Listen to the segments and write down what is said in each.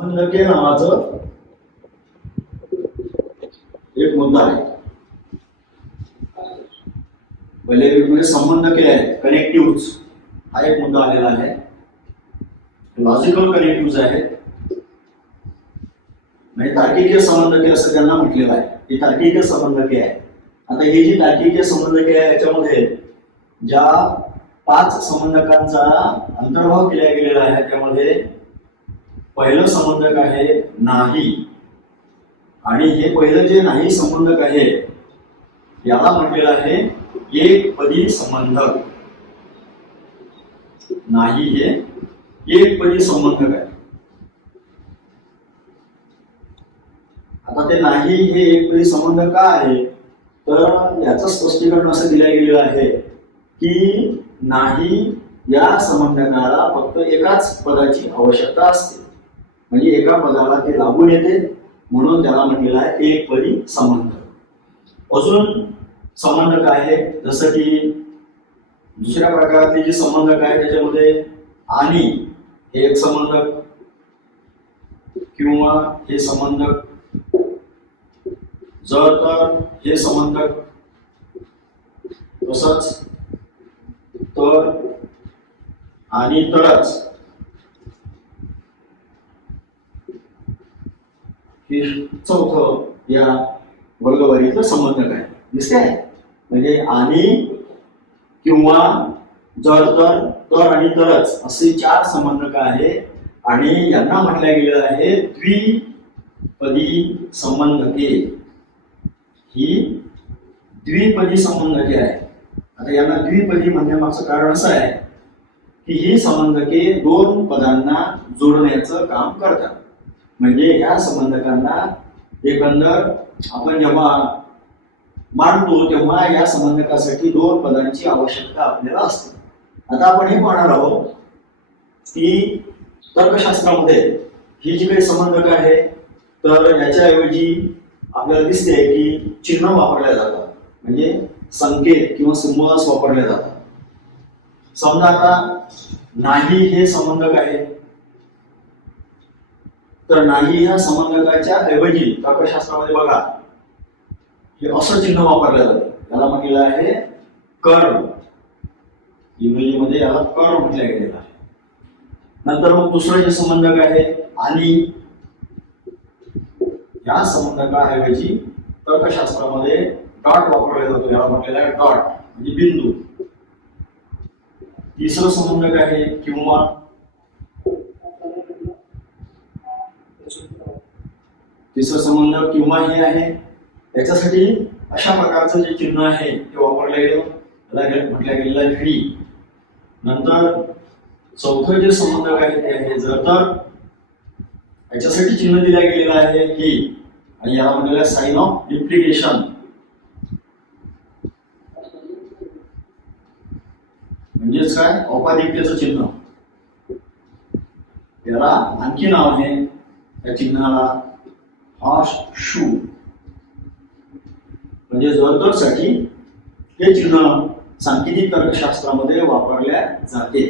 संबंधके नावाचं एक मुद्दा आहे. पहिले संबंधके आहेत, कनेक्टिव्ह हा एक मुद्दा आलेला आहे. लॉजिकल कनेक्टिव्ह आहेत म्हणजे तार्किकीय संबंधके असं त्यांना म्हटलेलं आहे. ही तार्किकीय संबंधके आहे. आता ही जी तार्किकीय संबंधके आहे याच्यामध्ये ज्या 5 संबंधकांचा अंतर्भाव केला गेलेला आहे त्यामध्ये पहिलं संबंधक आहे नाही. आणि हे पहिलं जे नाही संबंधक आहे याला म्हटलेलं आहे एकपदी संबंधक. नाही हे एकपदी संबंधक आहे. आता ते नाही हे एकपदी संबंधक का आहे तर याचं स्पष्टीकरण असं दिलं गेलेलं आहे की नाही या संबंधकाला फक्त एकाच पदाची आवश्यकता असते. म्हणजे एका पदाला ते लागून येते म्हणून त्याला म्हटलेलं आहे एकपदी संबंध. अजून संबंधक आहे जसं की दुसऱ्या प्रकारातले जे संबंधक आहे त्याच्यामध्ये आणि हे एक संबंधक किंवा हे संबंधक, जर तर हे संबंधक, तसंच तर आणि तरच हे चौथं या वर्गवारीतलं संबंधक आहे. दिसते म्हणजे आणि किंवा जर तर आणि तरच असे 4 संबंधक आहे आणि यांना म्हटलं गेलेलं आहे द्विपदी संबंधके. ही द्विपदी संबंधके आहे. आता यांना द्विपदी म्हणण्यामागचं कारण असं आहे की ही संबंधके 2 पदांना जोडण्याचं काम करतात. म्हणजे या संबंधकांना एकंदर आपण जेव्हा मांडतो तेव्हा या संबंधकासाठी 2 पदांची आवश्यकता आपल्याला असते. आता आपण हे पाहणार आहोत की तर्कशास्त्रामध्ये ही जी काही संबंधक आहे तर याच्याऐवजी आपल्याला दिसते की चिन्ह वापरल्या जातात. म्हणजे संकेत किंवा सिम्बॉल्स वापरले जातात. समजा आता नाही हे संबंधक आहे तर नाही या संबंधकाच्या ऐवजी तर्कशास्त्रामध्ये बघा हे असं चिन्ह वापरलं जातं. याला म्हटलेलं आहे कर. इंग्रजीमध्ये याला कर म्हटलं गेलेलं आहे. नंतर मग दुसरं जे संबंधक आहे आणि या संबंधकाऐवजी तर्कशास्त्रामध्ये डॉट वापरला जातो. याला म्हटलेलं आहे डॉट म्हणजे बिंदू. तिसरं संबंधक आहे किंवा. तिसरं संबंधक किंवा हे आहे. याच्यासाठी अशा प्रकारचं जे चिन्ह आहे ते वापरलं गेलं. त्याला म्हटलं गेलेलं आहे व्ही. नंतर चौथं जे संबंधक आहे ते आहे जर तर. याच्यासाठी चिन्ह दिलं गेलेलं आहे की आणि याला म्हटलेलं आहे साइन ऑफ इम्प्लिकेशन. म्हणजेच काय औपाधिकतेचं चिन्ह. याला आणखी नाव आहे या चिन्हाला हॉर्स शू. म्हणजे जर साठी हे चिन्ह सांकेतिक तर्कशास्त्रामध्ये वापरल्या जाते.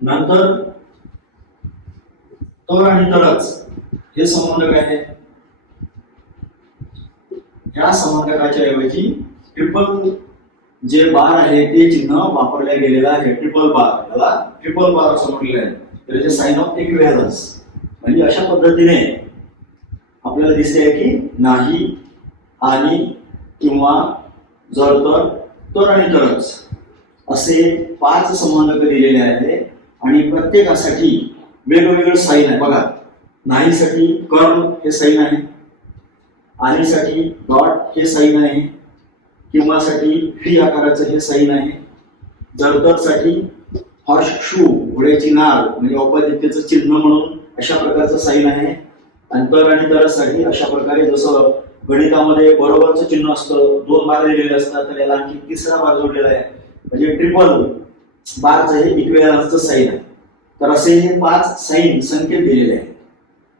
नंतर तर आणि तरच हे संबंधक आहे. या संबंधकाच्या ऐवजी ट्रिपल जे बार आहे ते चिन्ह वापरल्या गेलेलं आहे. ट्रिपल बार. त्याला ट्रिपल बार असं म्हटलेलं आहे. त्याचे साइन ऑफ इक्विव्हॅलन्स. म्हणजे अशा पद्धतीने आपल्याला दिसते की नाही आणि किंवा जर तर आणि तरच असे 5 संबंधक दिलेले आहेत आणि प्रत्येकासाठी वेगवेगळं साइन आहे. बघा नाहीसाठी कर्ल हे साइन आहे, आणीसाठी डॉट हे साइन आहे, किंवा साठी फी आकाराचं हे साइन आहे, जर तर साठी हॉर्स शू घोड्याची नाल म्हणजे औपचारिकतेचं चिन्ह म्हणून अशा प्रकारचं साइन आहे. अंतर आणि तरसाठी अशा प्रकारे जसं गणितामध्ये बरोबरचं चिन्ह असतं 2 बार दिलेले असतात तर याला आणखी तिसरा बार जोडलेला आहे म्हणजे ट्रिपल बारचं हे इक्विव्हॅलन्सचं साइन आहे. तर असे हे 5 साइन संकेत दिलेले आहेत.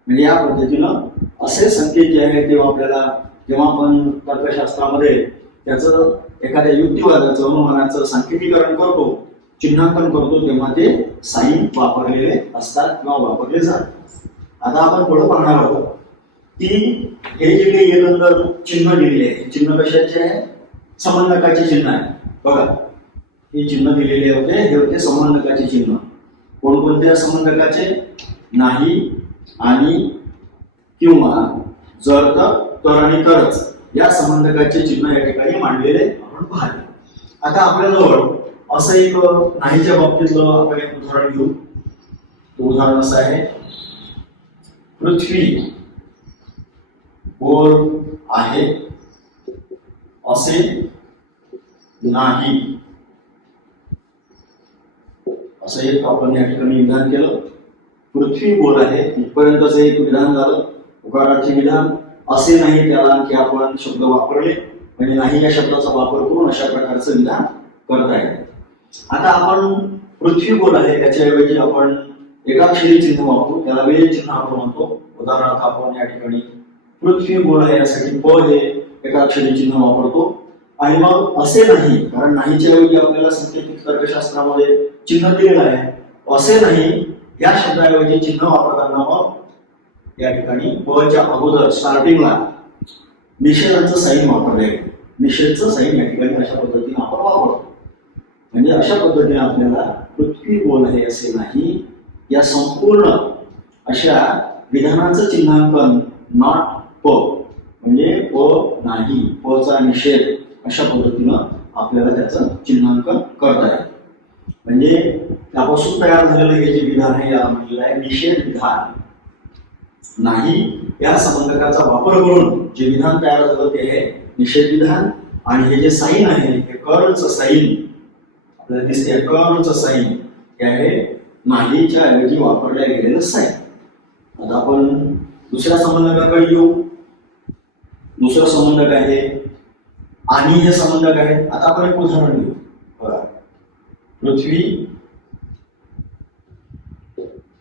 म्हणजे या पद्धतीनं असे संकेत जे आहेत ते आपल्याला जेव्हा आपण तर्कशास्त्रामध्ये त्याचं एखाद्या युक्तिवादाचं अनुमानाचं सांकेतीकरण करतो, चिन्हांकन करतो तेव्हा ते साइन वापरलेले असतात किंवा वापरले जातात. आता आपण पुढे पाहणार आहोत की हे जे काही एकंदर चिन्ह दिलेले आहे, चिन्ह कशाचे आहे? संबंधकाचे चिन्ह आहे. बघा, हे चिन्ह दिलेले होते, हे होते संबंधकाचे चिन्ह. कोणकोणत्या संबंधकाचे? नाही, आणि, किंवा, जर, तर आणि तरच या संबंधकाचे चिन्ह या ठिकाणी मांडलेले आपण पाहिले. आता आपल्याजवळ असं एक नाहीच्या बाबतीतलं आपण एक उदाहरण घेऊ. तो उदाहरण असं आहे, पृथ्वी गोल आहे असे नाही. असं एक आपण या ठिकाणी विधान केलं. पृथ्वी गोल आहे इथपर्यंतच एक विधान झालं, उकारार्थी विधान. असे नाही त्याला आणखी आपण शब्द वापरले, म्हणजे नाही या शब्दाचा वापर करून अशा प्रकारचं विधान करता येते. आता आपण पृथ्वी गोल आहे त्याच्याऐवजी आपण एकाक्षरी चिन्ह वापरू, त्याला वेळ चिन्ह आपण म्हणतो. उदाहरणार्थ आपण या ठिकाणी पृथ्वी गोल आहे यासाठी प हे एकाक्षरी चिन्ह वापरतो. आणि मग असे नाही, कारण नाहीच्या ऐवजी आपल्याला सांकेतिक तर्कशास्त्रामध्ये चिन्ह दिलेलं आहे. असे नाही या शब्दाऐवजी चिन्ह वापरताना मग या ठिकाणी प च्या अगोदर स्टार्टिंगला निषेधाचं साईन वापरले. निषेधचं साईन या ठिकाणी अशा पद्धतीने आपण वापरतो. म्हणजे अशा पद्धतीने आपल्याला पृथ्वी गोल आहे असे नाही या संपूर्ण अशा विधानाचं चिन्हांकन नॉट प, म्हणजे प नाही, प चा निषेध, अशा पद्धतीनं आपल्याला त्याचं चिन्हांकन करता येईल. म्हणजे त्यापासून तयार झालेलं हे जे विधान आहे याला म्हटलेलं आहे निषेध विधान. नाही या संबंधकाचा वापर करून जे विधान तयार झालं ते आहे निषेध विधान. आणि हे जे साईन आहे हे कर्णचं साईन आपल्याला दिसते, कर्णचं साईन हे आहे नाहीच्या ऐवजी वापरल्या गेलेलं साईन. आता आपण दुसऱ्या संबंधकाकडे येऊ. दुसरं संबंधक आहे आणि हे संबंधक आहे. आता आपण एक उदाहरण घेऊ. बघा, पृथ्वी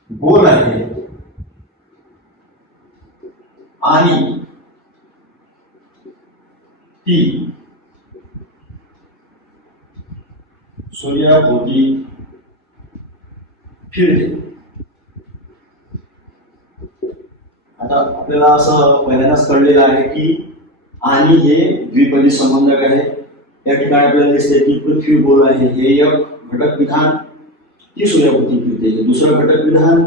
गोल आहे आणि ती सूर्याभोवती फिरते. आता आपल्याला असं पहिल्यांदाच कळलेलं आहे की आणि हे द्विपदी संबंधक आहे. या ठिकाणी आपल्याला दिसते की पृथ्वी गोल आहे हे एक घटक विधान, ती सूर्याभोवती फिरते हे दुसरं घटक विधान.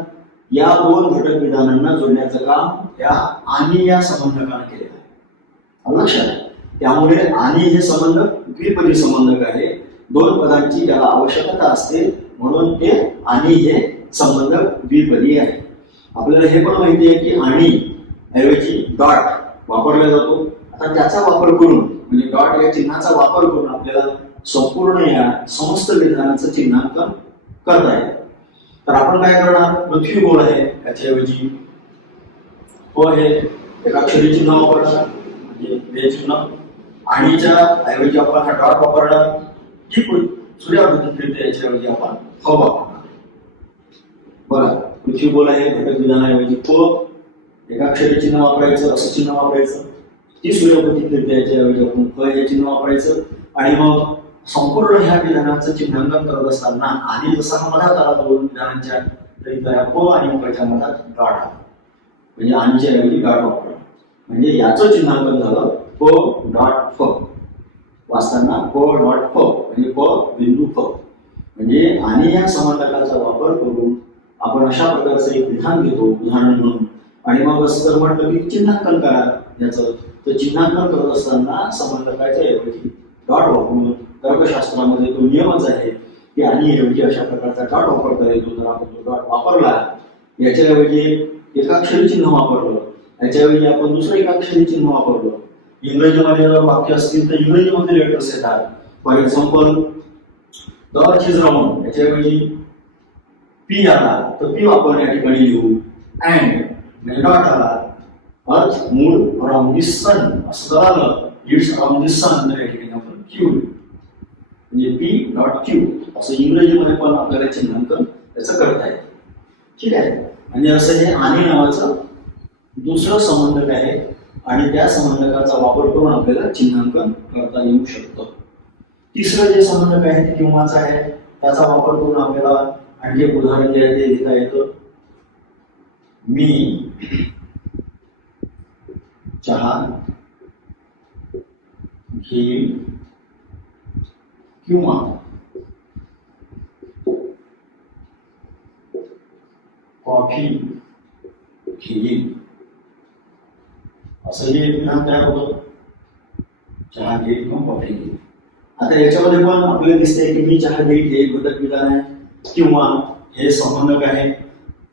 या दोन घटक विधानांना जोडण्याचं काम त्या आणि या संबंधकाने केलेलं आहे. लक्षात. त्यामुळे आणि हे संबंधक द्विपदी संबंधक आहे. दोन पदांची त्याला आवश्यकता असते म्हणून ते आणि हे संबंधक द्विपदी आहे. आपल्याला हे पण माहिती आहे की आणि ऐवजी डॉट वापरला जातो. आता त्याचा वापर करून म्हणजे डॉट या चिन्हाचा वापर करून आपल्याला संपूर्ण या समस्त विधानाचं चिन्हांकन करता येईल. तर आपण काय करणार? पृथ्वी गोल आहे त्याच्याऐवजी प हे एकाक्षरी चिन्ह वापरणार, म्हणजे हे चिन्ह. आणीच्या ऐवजी आपण हा डॉट वापरणार. जी सूर्याभोवती फिरते याच्याऐवजी आपण फ वापरणार. बघा, पृथ्वी गोल आहे घटक विधानाऐवजी प एकाक्षरी चिन्ह वापरायचं, असं चिन्ह वापरायचं. ती सूर्याभोवती फिरते याच्याऐवजी आपण फ हे चिन्ह वापरायचं. आणि मग संपूर्ण ह्या विधानाचं चिन्हांकन करत असताना आणि जसा मधात आला दोन विधानांच्या तरी त्या प आणि पच्या मधात डॉट आला, म्हणजे आणीच्या ऐवजी डॉट वापरला. म्हणजे याचं चिन्हांकन झालं प डॉट फ. वाचताना प डॉट फ म्हणजे प बिंदू फ. म्हणजे आणि या संबंधकाचा वापर करून आपण अशा प्रकारचं एक विधान घेतो उदाहरण म्हणून. आणि मग असं जर म्हटलं की चिन्हांकन करा याचं, तर चिन्हांकन करत असताना संबंधकाच्या ऐवजी डॉट वापरून तर्कशास्त्रामध्ये तो नियमच आहे की आणि ऐवजी अशा प्रकारचा डॉट वापरता येतो. जर आपण तो डॉट वापरला, याच्याऐवजी एकाक्षरी चिन्ह वापरलं, याच्याऐवजी आपण दुसरं एकाक्षरी चिन्ह वापरलं. इंग्रजीमध्ये जर वाक्य असतील तर इंग्रजीमध्ये लेटर्स येतात. For example the earth is round याच्याऐवजी पी आला तर पी वापरून या ठिकाणी लिहू. अँड म्हणजे डॉट आला, अर्थ मूड अराउंड द सन असं जर आलं, इट्स अराउंड द सन, तर या ठिकाणी आपण क्यू म्हणजे पी डॉट क्यू असं इंग्रजीमध्ये पण आपल्याला चिन्हांकन त्याचं करता येतं. ठीक आहे. म्हणजे असं हे आणि नावाचं दुसरं संबंधक आहे आणि त्या संबंधकाचा वापर करून आपल्याला चिन्हांकन करता येऊ शकतं. तिसरं जे संबंधक आहे ते किंवाचं आहे. त्याचा वापर करून आपल्याला आणखी एक उदाहरण जे आहे ते घेता येतं. मी चहा घेईन किंवा कॉफी घेईन, असं हे विधान तयार होतं. चहा घेईन किंवा कॉफी घेईन. आता याच्यामध्ये पण आपल्याला दिसतंय की मी चहा घेईन हे घटक विधान आहे, किंवा हे संबंधक आहे,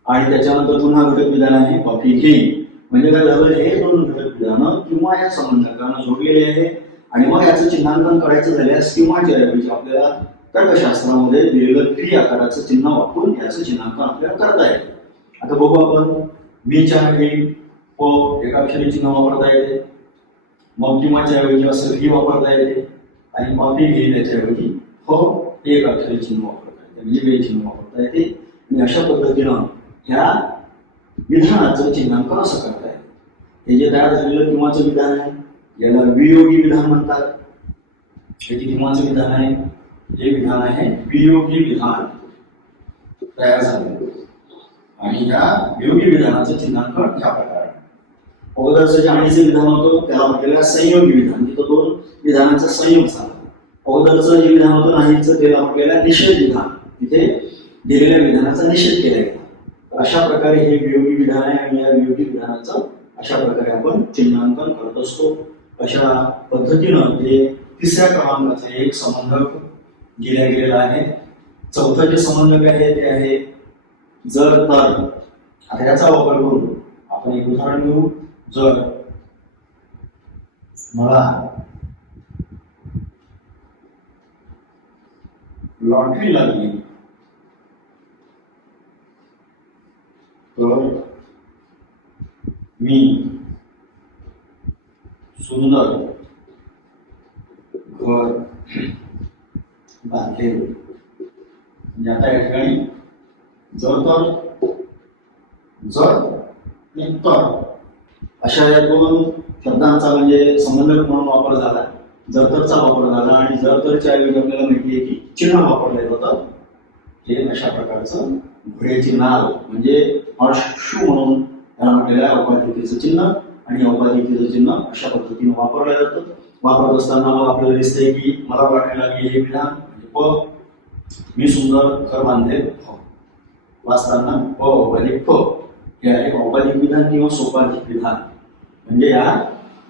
आणि त्याच्यानंतर पुन्हा घटक विधान आहे कॉफी घेईन. म्हणजे काय झालं, हे दोन घटक विधान किंवा या संबंधकांना जोडलेले आहे. आणि मग याचं चिन्हांकन करायचं झाल्यास किंवाच्या ऐवजी आपल्याला तर्कशास्त्रामध्ये दिलेलं क्रिया आकाराचं चिन्ह वापरून याचं चिन्हांकन आपल्याला करता येते. आता बघू आपण. मी चहा घेईन एकाक्षरी चिन्ह वापरता येते, मग किंवाच्या ऐवजी असं ही वापरता येते, आणि कॉफी घेईन त्याच्याऐवजी एकाक्षरी चिन्ह वापरता येते, म्हणजे वे चिन्ह वापरता येते. आणि अशा पद्धतीनं ह्या विधानाचं चिन्हांकन असं करता येते. हे जे तयार झालेलं किंवाचं विधान आहे याला वियोगी विधान म्हणतात. हे जे किंवाचं विधान आहे हे विधान आहे वियोगी विधान तयार झाले. आणि ह्या वियोगी विधानाचं चिन्हांकन ह्या प्रकारे. अगोदरचं जे आणीचं विधान होतं त्याला म्हटलेलं संयोगी विधान, तिथं दोन विधानांचा संयोग झाला. अगोदरचं जे विधान होतं नाहीचं त्याला म्हटलेलं निषेध विधान, तिथे दिलेल्या विधानाचा निषेध केला गेला. अशा प्रकारे हे वियोगी विधान आहे, आणि या वियोगी विधानाचं अशा प्रकारे आपण चिन्हांकन करत असतो. अशा पद्धतीनं हे तिसऱ्या क्रमांकाचं एक संबंधक दिल्या गेलेला आहे. चौथं जे संबंधक आहे ते आहे जर तर. आता याचा वापर करून आपण एक उदाहरण घेऊ. जर मला लॉटरी लागली तर मी सुंदर घर बांधेल. म्हणजे आता या ठिकाणी जर तर अशा या दोन शब्दांचा म्हणजे संबंधक म्हणून वापर झाला, जरतरचा वापर झाला, आणि जरतरच्या ऐवजी आपल्याला माहिती आहे की चिन्ह वापरलं होतं. हे अशा प्रकारचं घोड्याची नाल म्हणजे अश्रू म्हणून त्याला म्हटलेलं आहे औपाधिकतेचं चिन्ह. आणि औपाधिकतेचं चिन्ह अशा पद्धतीने वापरलं जातं. वापरत असताना मग आपल्याला दिसतंय की मला वाटायला लागली हे विधान म्हणजे मी सुंदर घर बांधेल वाचताना औपाधिक हे आहे औपाधिक विधान किंवा सोपाधिक विधान. म्हणजे या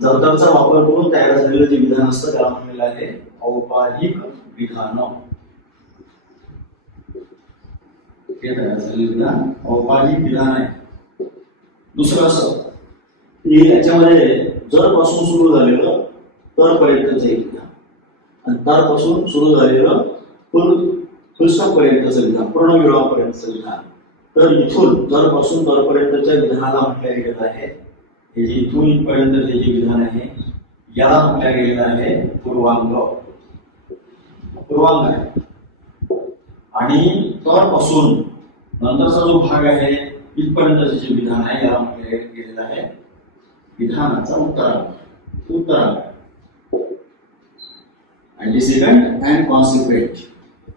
जरतरचा वापर करून तयार झालेलं जे विधान असतं त्याला म्हटलेलं आहे औपाधिक विधान. हे तयार झालेलं विधान औपाधिक विधान आहे. दुसरं असं की याच्यामध्ये जर पासून सुरू झालेलं तर पर्यंतचं एक विधान, आणि तर पासून सुरू झालेलं फुलस्टॉप पर्यंतचं विधान, पूर्णविरामापर्यंतचं विधान. तर इथून जर पासून तर पर्यंतच्या विधानाला म्हटलं गेलेलं आहे. हे जे इथून इथपर्यंत जे विधान आहे याला म्हटलं गेलेलं आहे पूर्वांग. पूर्वांग आहे. आणि तर पासून नंतरचा जो भाग आहे इथपर्यंतचे जे विधान आहे याला म्हटलं गेलेलं आहे विधानाचा उत्तरांग. उत्तरांग आणि सेकंड अँड कॉन्सिक्वेंट.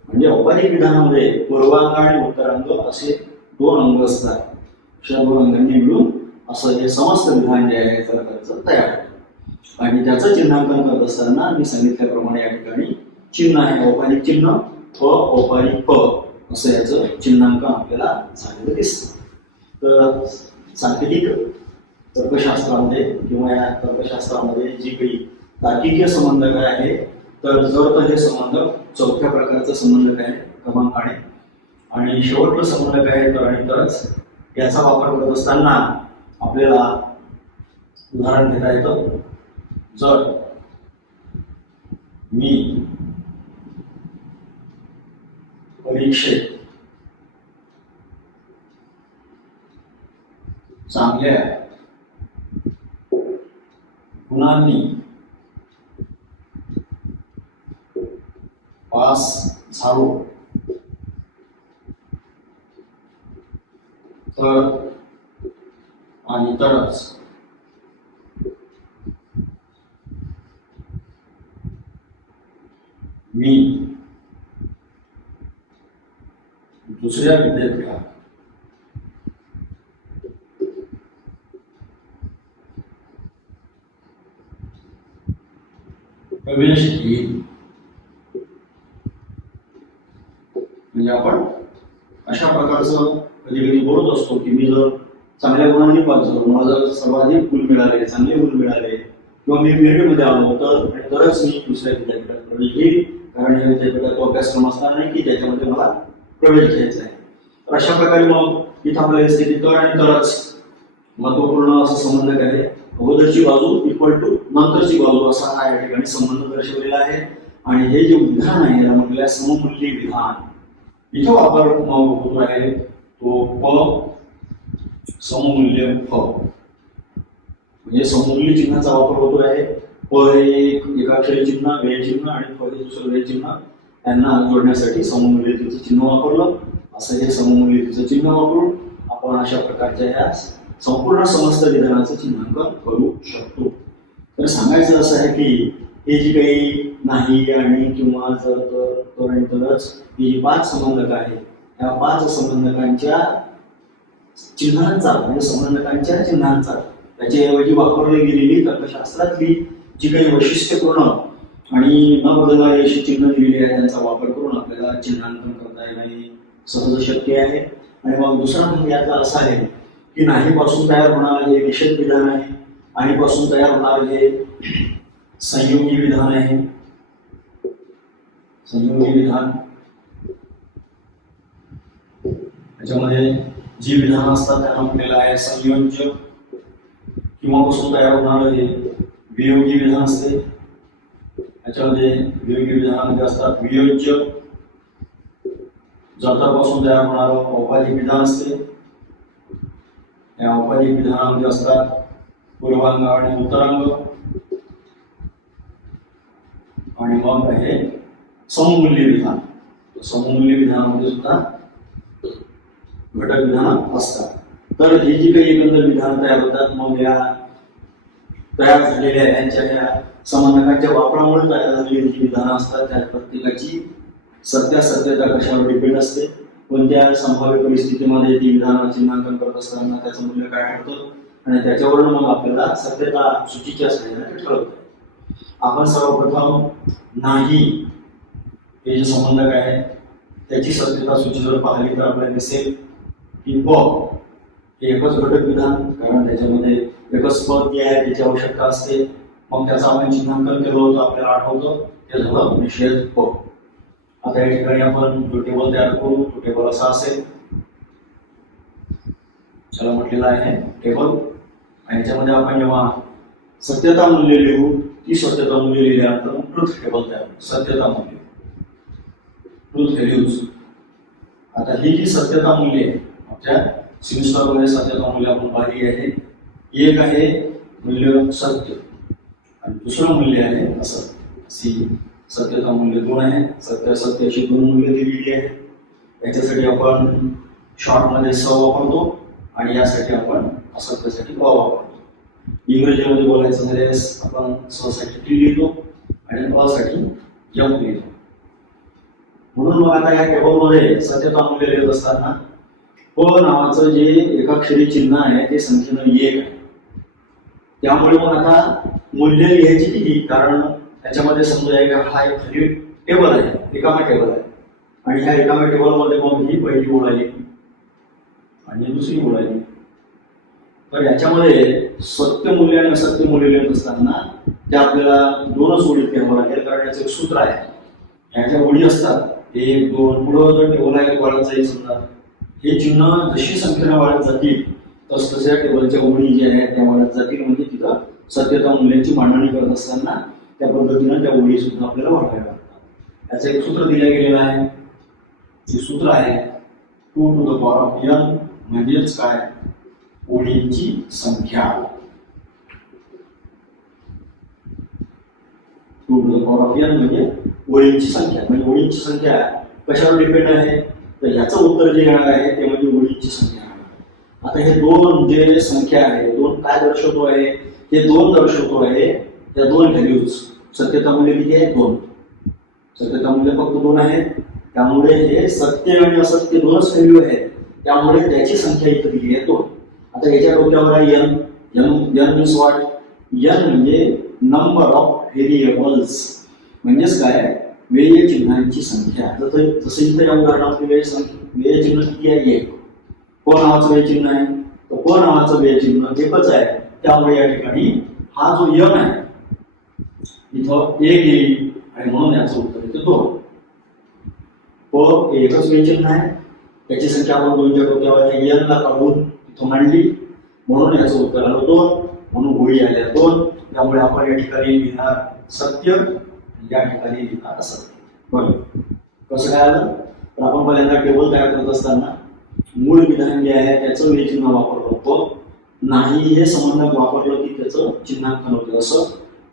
म्हणजे औपचारिक विधानामध्ये पूर्वांग आणि उत्तरांग असे दोन अंग असतात. अशा दोन अंगांनी मिळून असं हे समस्त विधान जे आहे त्याचं तयार होतं. आणि त्याचं चिन्हांकन करत असताना मी सांगितल्याप्रमाणे या ठिकाणी चिन्ह आहे औपचारिक चिन्ह औपचारिक प असं याचं चिन्हांकन आपल्याला झालेलं दिसतं. तर सांकेतिक तर्कशास्त्रामध्ये किंवा या तर्कशास्त्रामध्ये जी काही तार्किकीय संबंधक आहे तर हे संबंधक चौथ्या प्रकारचं संबंधक आहे क्रमांकाने. आणि शेवटचं संबंधक आहे तर आणि तरच. याचा वापर करत असताना आपल्याला उदाहरण घेता येतं. जर मी परीक्षेत चांगल्या गुणांनी पास झालो तर आणि तरच मी दुसऱ्या विद्यापीठात प्रवेश घेईल. म्हणजे आपण अशा प्रकारचं कधी कधी बोलत असतो की मी जर चांगल्या गुणांनी पास झालो, मला जर सर्वाधिक गुण मिळाले, चांगले गुण मिळाले किंवा मी मेरिटमध्ये आलो तरच मी दुसऱ्या विद्यापीठात प्रवेश घेईल, कारण या विद्यापीठात तो अभ्यासक्रम असणार नाही की ज्याच्यामध्ये मला प्रवेश घ्यायचा आहे. तर अशा प्रकारे मग इथं आपल्याला दिसते की तर आणि तरच महत्वपूर्ण असा संबंध आहे. अगोदरची बाजू इक्वल टू नंतरची बाजू असा हा या ठिकाणी संबंध दर्शवलेला आहे. आणि हे जे विधान आहे याला म्हटलेलं आहे सममूल्य विधान. इथं वापर होतो आहे तो प सममूल्य फ, म्हणजे सममूल्य चिन्हाचा वापर होतो आहे. प हे एकाक्षरी चिन्ह, व्यय चिन्ह आणि फ हे दुसरं व्यय चिन्ह यांना जोडण्यासाठी सममूल्यतेचं चिन्ह वापरलं. असं हे सममूल्यतेचं चिन्ह वापरून आपण अशा प्रकारच्या ह्या संपूर्ण समस्त विधानाचं चिन्हांकन करू शकतो. तर सांगायचं असं आहे की हे जी काही नाही आणि किंवा जर तर आणि तरच ही जी 5 संबंधक आहेत त्या 5 संबंधकांच्या चिन्हांचा म्हणजे संबंधकांच्या चिन्हांचा त्याच्याऐवजी वापरली गेलेली तर्कशास्त्रातली जी काही वैशिष्ट्यपूर्ण आणि न बदलणारी अशी चिन्ह दिलेली आहे त्यांचा वापर करून आपल्याला चिन्हांकन करता येणे सहज शक्य आहे. आणि मग दुसरा म्हणजे यातला असा आहे की नाही पासून तयार होणारं हे निषेध विधान आहे, आणि पासून तयार होणारं हे संयोगी विधान आहे. संयोगी विधान त्याच्यामध्ये जी विधान असतात त्यांना म्हटलेलं आहे संयोज्य, किंवा पासून तयार होणारं हे वियोगी विधान असते. त्याच्यामध्ये वियोगी विधानामध्ये असतात वियोज्य, जंतरपासून तयार होणारं औपाधिक विधान असते. या औपाधिक विधानामध्ये असतात पूर्वांग आणि उत्तरांग. आणि मग आहे सममूल्य विधान. सममूल्य विधानामध्ये सुद्धा घटक विधान असतात. तर ही जी काही एकंदर विधान तयार होतात मग या तयार झालेल्या यांच्या या संबंधकांच्या वापरामुळे तयार झालेली जी विधानं असतात त्या प्रत्येकाची सत्यासत्यता कशावर डिपेंड असते. कोणत्या संभाव्य परिस्थितीमध्ये ती विधान चिन्हांकन करत असताना त्याचं मूल्य काय ठरतं आणि त्याच्यावरून मग आपल्याला सत्यता सूचीच्या सहाय्याने ठरवतं. आपण सर्वप्रथम नाही हे जे संबंधक आहे त्याची सत्यता सूची जर पाहिली तर आपल्याला दिसेल की प हे एकच घटक विधान, कारण त्याच्यामध्ये एकच पद जे आहे त्याची आवश्यकता असते. मग त्याचं आपण चिन्हांकन केलं होतं आपल्याला आठवतं ते झालं निषेध प. आता या ठिकाणी आपण जो टेबल तयार करू तो टेबल असा असेल, त्याला म्हटलेलं आहे टेबल. आणि याच्यामध्ये आपण जेव्हा सत्यता मूल्य लिहू ती सत्यता मूल्य लिहिल्यानंतर ट्रुथ टेबल तयार करू. सत्यता मूल्य ट्रुथ व्हॅल्यूज. आता ही जी सत्यता मूल्य आहे आपल्या सेमिस्टरमध्ये सत्यता मूल्य आपण पाहिली आहे. एक आहे मूल्य सत्य आणि दुसरं मूल्य आहे असत्य. अशी सत्यता मूल्य 2 आहे. सत्य असत्य अशी 2 मूल्य दिलेली आहे. याच्यासाठी आपण शॉर्टमध्ये स वापरतो आणि यासाठी आपण असत्यासाठी ब वापरतो. इंग्रजीमध्ये बोलायचं झाल्यास आपण स साठी टी लिहितो आणि अ साठी यम लिहितो. म्हणून मग आता या टेबलमध्ये सत्यता मूल्य लिहित असताना प नावाचं जे एकाक्षरी चिन्ह आहे ते संख्येनं 1 आहे. त्यामुळे मग आता मूल्य लिहायची किती, कारण त्याच्यामध्ये समजा हा एक खाली टेबल आहे, रिकामा टेबल आहे आणि ह्या रिकाम्या टेबलमध्ये मग ही पहिली ओळ आली आणि दुसरी ओळ आली. तर याच्यामध्ये सत्य मूल्य आणि असत्य मूल्य लिहित असताना त्या आपल्याला 2च ओळीत घ्यावं लागेल, कारण याचं एक सूत्र आहे. ह्याच्या ओळी असतात 1 2 पुढं जर टेबल आहे वाढत जाईल. समजा हे चिन्ह जशी संख्येने वाढत जातील तस तशा टेबलच्या ओळी ज्या आहेत त्या वाढत जातील. म्हणजे तिथं सत्यता मूल्याची मांडणी करत असताना त्या पद्धतीनं त्या ओळी सुद्धा आपल्याला वाढवाव्या लागतात. याचं एक सूत्र दिलं गेलेलं आहे. हे सूत्र आहे 2 to the power of n, म्हणजेच काय ओळींची संख्या. 2 to the power of n म्हणजे ओळींची संख्या. म्हणजे ओळींची संख्या कशावर डिपेंड आहे तर याचं उत्तर जे येणार आहे ते म्हणजे ओळींची संख्या. आता हे 2 जे संख्या आहे 2 काय दर्शवतो आहे, हे 2 दर्शवतो आहे त्या 2 व्हॅल्यूज. सत्यता मूल्य किती आहे 2. सत्यता मूल्य फक्त 2 आहे. त्यामुळे हे सत्य आणि असत्य 2च व्हॅल्यू आहेत. त्यामुळे त्याची संख्या इथे दिली आहे 2. आता याच्या डोक्यावर आहे n. n means what? n म्हणजे नंबर ऑफ व्हेरिएबल्स. म्हणजेच काय, व्यय चिन्हांची संख्या. जसं इथे या उदाहरणामध्ये व्यय चिन्ह किती आहे? एक. प नावाचं व्यय चिन्ह आहे, तर प नावाचं व्यय चिन्ह एकच आहे, त्यामुळे या ठिकाणी हा जो यम आहे इथं एक येईल आणि म्हणून याचं उत्तर येते 2. प एकच व्यय चिन्ह आहे, त्याची संख्या आपण 2च्या डोक्यावर एन ला काढून इथं मांडली, म्हणून याचं उत्तर आलं 2. म्हणून गोळी आल्या 2. त्यामुळे आपण या ठिकाणी लिहिणार सत्य, या ठिकाणी लिहिणार असत्य. बरं, कसं काय आलं? तर आपण पहिल्यांदा टेबल तयार करत असताना मूळ विधान जे आहे त्याचं व्यय चिन्ह वापरलं होतं, नाही हे संबंधक वापरलं की त्याचं चिन्हांकन होतं. असं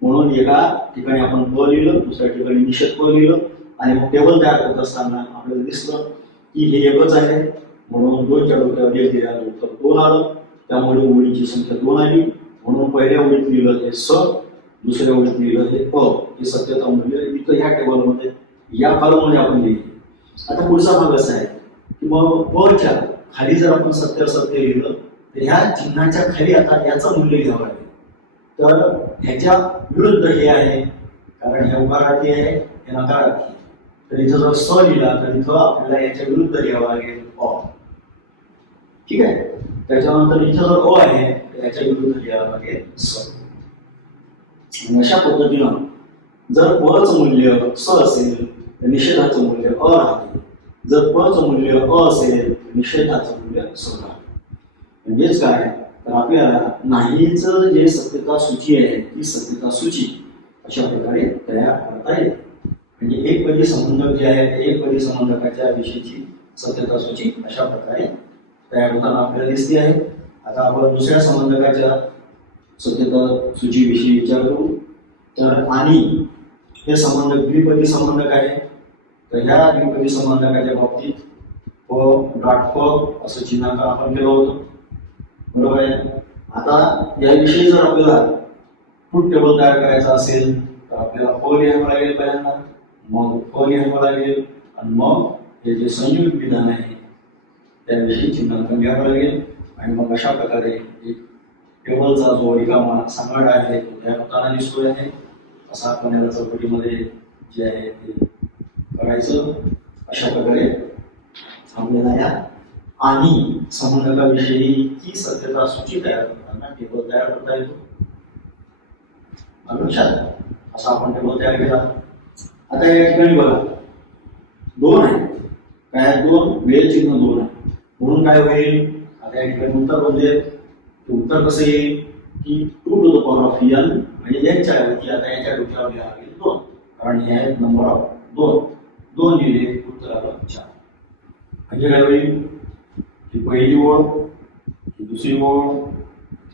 म्हणून एका ठिकाणी आपण प लिहिलं, दुसऱ्या ठिकाणी निषेध प लिहिलं, आणि मग टेबल तयार करत असताना आपल्याला दिसलं की हे एकच आहे, म्हणून 2च्या डोक्यावर एक दिल्यानं उत्तर 2 आलं. त्यामुळे ओळीची संख्या 2 आली. म्हणून पहिल्या ओळीत लिहिलं हे स, दुसऱ्या ओळीत लिहिलं हे प. हे सत्यता मूल्य इथं ह्या टेबलमध्ये या कॉलममध्ये आपण लिहिली. आता पुढचा भाग असा आहे की मग प च्या खाली जर आपण सत्य असत्य लिहिलं तर ह्या चिन्हाच्या खाली आता याचं मूल्य घ्यावं लागेल. तर ह्याच्या विरुद्ध हे आहे, कारण हे उकारार्थी आहे, हे नकारार्थी आहे. तर इथं जर स लिहिला तर इथं आपल्याला याच्या विरुद्ध लिहावं लागेल अ. ठीक आहे. त्याच्यानंतर इथं जर अ आहे तर याच्या विरुद्ध लिहावं लागेल स. अशा पद्धतीनं जर प चं मूल्य स असेल तर निषेधाचं मूल्य अ राहते. जर प चं मूल्य अ असेल तर निषेधाचं मूल्य स राहते. म्हणजेच काय, तर आपल्याला नाहीच जे सत्यता सूची आहे ती सत्यता सूची अशा प्रकारे तयार करता येते. म्हणजे एकपदी संबंधक जे आहे ते एकपदी संबंधकाच्या विषयीची सत्यता सूची अशा प्रकारे तयार होताना आपल्याला दिसते आहे. आता आपण दुसऱ्या संबंधकाच्या सत्यता सूचीविषयी विचार करू. तर आणि हे संबंधक द्विपदी संबंधक आहे. तर ह्या द्विपदी संबंधकाच्या बाबतीत प डॉट प असं चिन्हांकन आपण केलं होतं, बरोबर आहे. आता याविषयी जर आपल्याला ट्रूथ टेबल तयार करायचा असेल तर आपल्याला प लिहावं लागेल पहिल्यांदा, मग प लिहावं लागेल, आणि मग हे जे संयुक्त विधान आहे त्याविषयी चिन्हांकन घ्यावं लागेल. आणि मग अशा प्रकारे एक टेबलचा जो रिकामा सांगाडा आहे तो तयार होताना दिसतोय आहे. असं आपण याला चौकटीमध्ये जे आहे ते करायचं. अशा प्रकारे आपल्याला या आणि संबंधकाविषयीची सत्यता सूची तयार करताना टेबल तयार करता येतो. लक्षात असा आपण टेबल तयार केला. आता या ठिकाणी बघा 2 आहे, काय 2 व्यय चिन्ह 2 आहे, म्हणून काय होईल, आता या ठिकाणी उत्तर बदलेल. उत्तर कसं येईल की 2 to the power of n, म्हणजे 1 च्या ऐवजी आता याच्या डोक्यावर लिहावं लागेल 2, कारण हे आहेत नंबर ऑफ 2 लिहिले, उत्तर आलं 4. म्हणजे काय होईल की पहिली ओळ, दुसरी ओळ,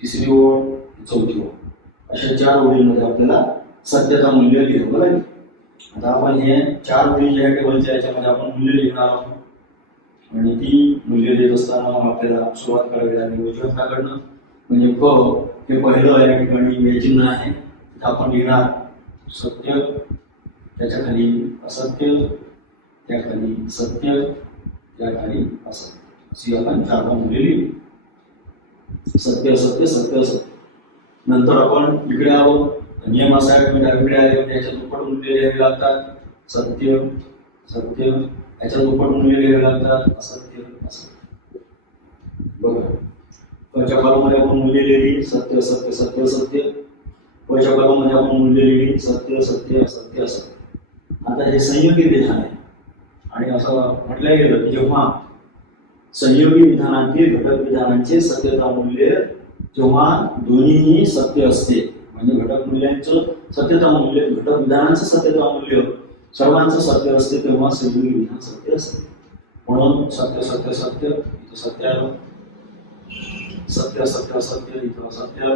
तिसरी ओळ, चौथी ओळ, अशा 4 ओळींमध्ये आपल्याला सत्यता मूल्य लिहावं लागेल. आता आपण हे 4 ओळी ज्या टेबलच्या याच्यामध्ये आपण मूल्य लिहिणार आहोत, आणि ती मूल्य देत असताना आपल्याला सुरुवात करावी लागेल उजव्या हाताकडनं. म्हणजे क हे पहिलं या ठिकाणी व्यय चिन्ह आहे, तिथं आपण लिहिणार सत्य, त्याच्या खाली असत्य, त्याखाली सत्य, त्याखाली असत्य, अशी आपण 4 मूल्य लिहिली. सत्य असत्य सत्य असत्य. नंतर आपण इकडे आलो, नियम असा आहे की डावीकडे आले त्याच्या दुप्पट मूल्य लिहावे लागतात. सत्य सत्य, याच्या दुप्पट मूल्य लिहावे लागतात. असत्य असत्य. बघा, पच्या कॉलममध्ये आपण मूल्य लिहिली सत्य असत्य सत्य असत्य, पच्या कॉलममध्ये आपण मूल्य लिहिली सत्य सत्य असत्य असत्य. आता हे संयोगी विधान आहे, आणि असं म्हटलं गेलं की जेव्हा संयोगी विधानातील घटक विधानांचे सत्यता मूल्य जेव्हा दोन्हीही सत्य असते, म्हणजे घटक मूल्यांचं सत्यता मूल्य, घटक विधानांचं सत्यता मूल्य सर्वांचं सत्य असते, तेव्हा संयोगी विधान सत्य असते. म्हणून सत्य सत्य सत्य, इथं सत्य आलं. सत्य सत्य असत्य, इथं असत्य.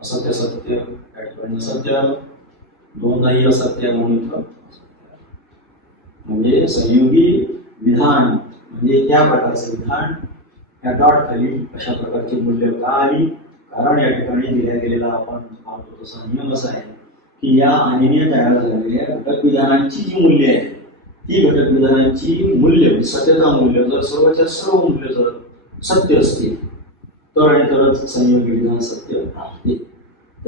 असत्य सत्य, या ठिकाणी सत्य आलं. 2दाही असत्य म्हणून इथं. म्हणजे संयोगी विधान म्हणजे त्या प्रकारचे विधान या डॉट खाली अशा प्रकारचे मूल्य का आली, कारण या ठिकाणी दिल्या गेलेला आपण पाहतो तसा नियम असा आहे की या आणीने तयार झालेल्या घटक विधानांची जी मूल्य आहे ती घटक विधानांची मूल्य सत्यता मूल्य जर सर्वच्या सर्व मूल्य जर सत्य असतील तर आणि तरच संयोगी विधान सत्य राहते.